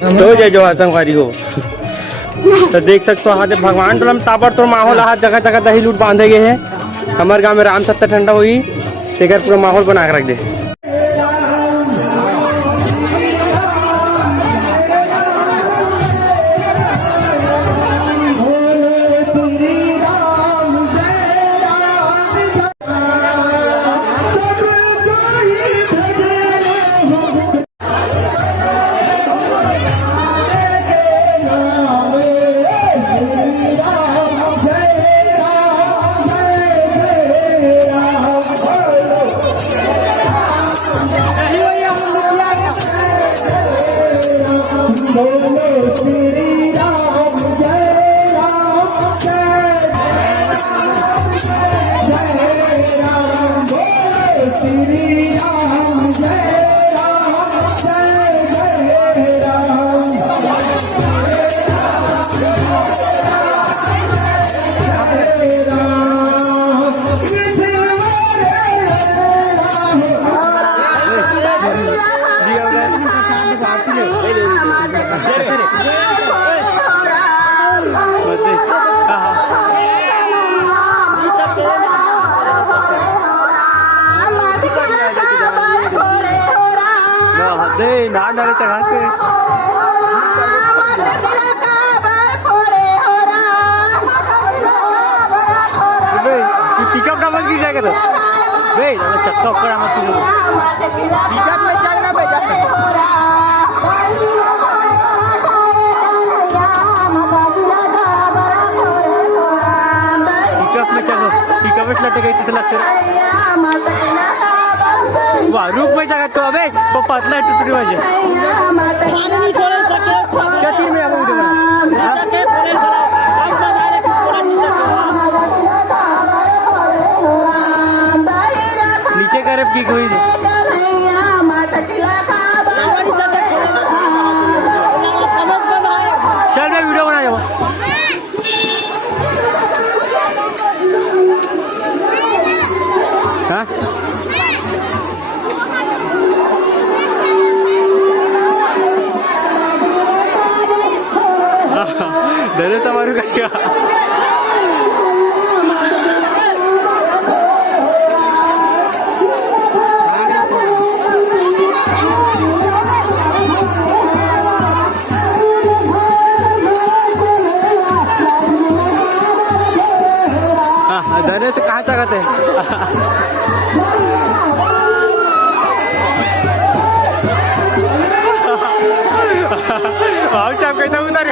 तो जय जवाहर संगवारी हो। तो देख सकते हो यहाँ भगवान टोला में ताबड़तोड़ माहौल है, जगह जगह दही लूट बांधे गए हैं। हमारे गांव में राम सत्ता ठंडा हुई तेकर पूरा माहौल बना के रख दे। पिकअप का मत की जाएगा तो भाई चक्का उक्का मत की पिकअप में चलना पिकअप में चलो पिकअप में लटे गई तो लगते वाह रुक में जाएगा तो अबे वो पतला टुकड़ी वाजे चतुर में अब नीचे करे की कोई चल मैं वीडियो बना जाऊँ हाँ दरे समारू का क्या दरे से कहाँ चाहते हैं और चाप कहता हूँ उधर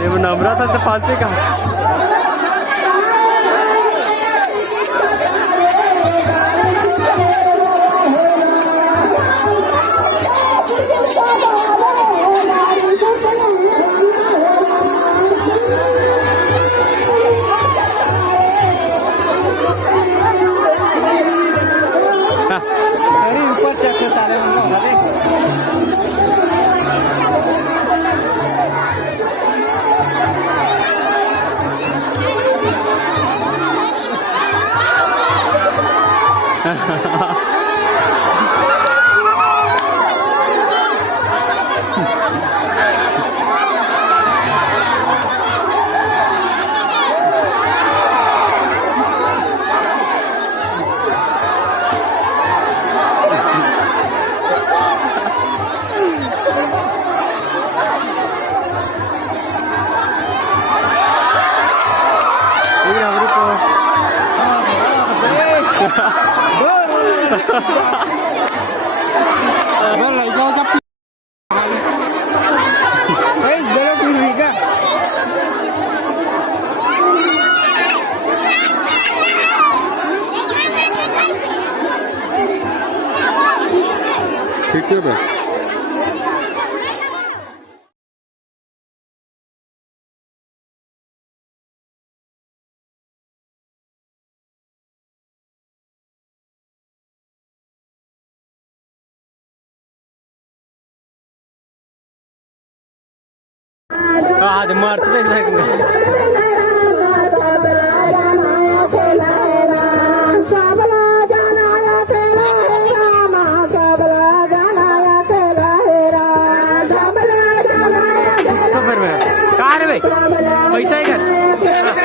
ये वो नमरा था तो फालतू का ठीक है भाई आज मरते पैसा आहे का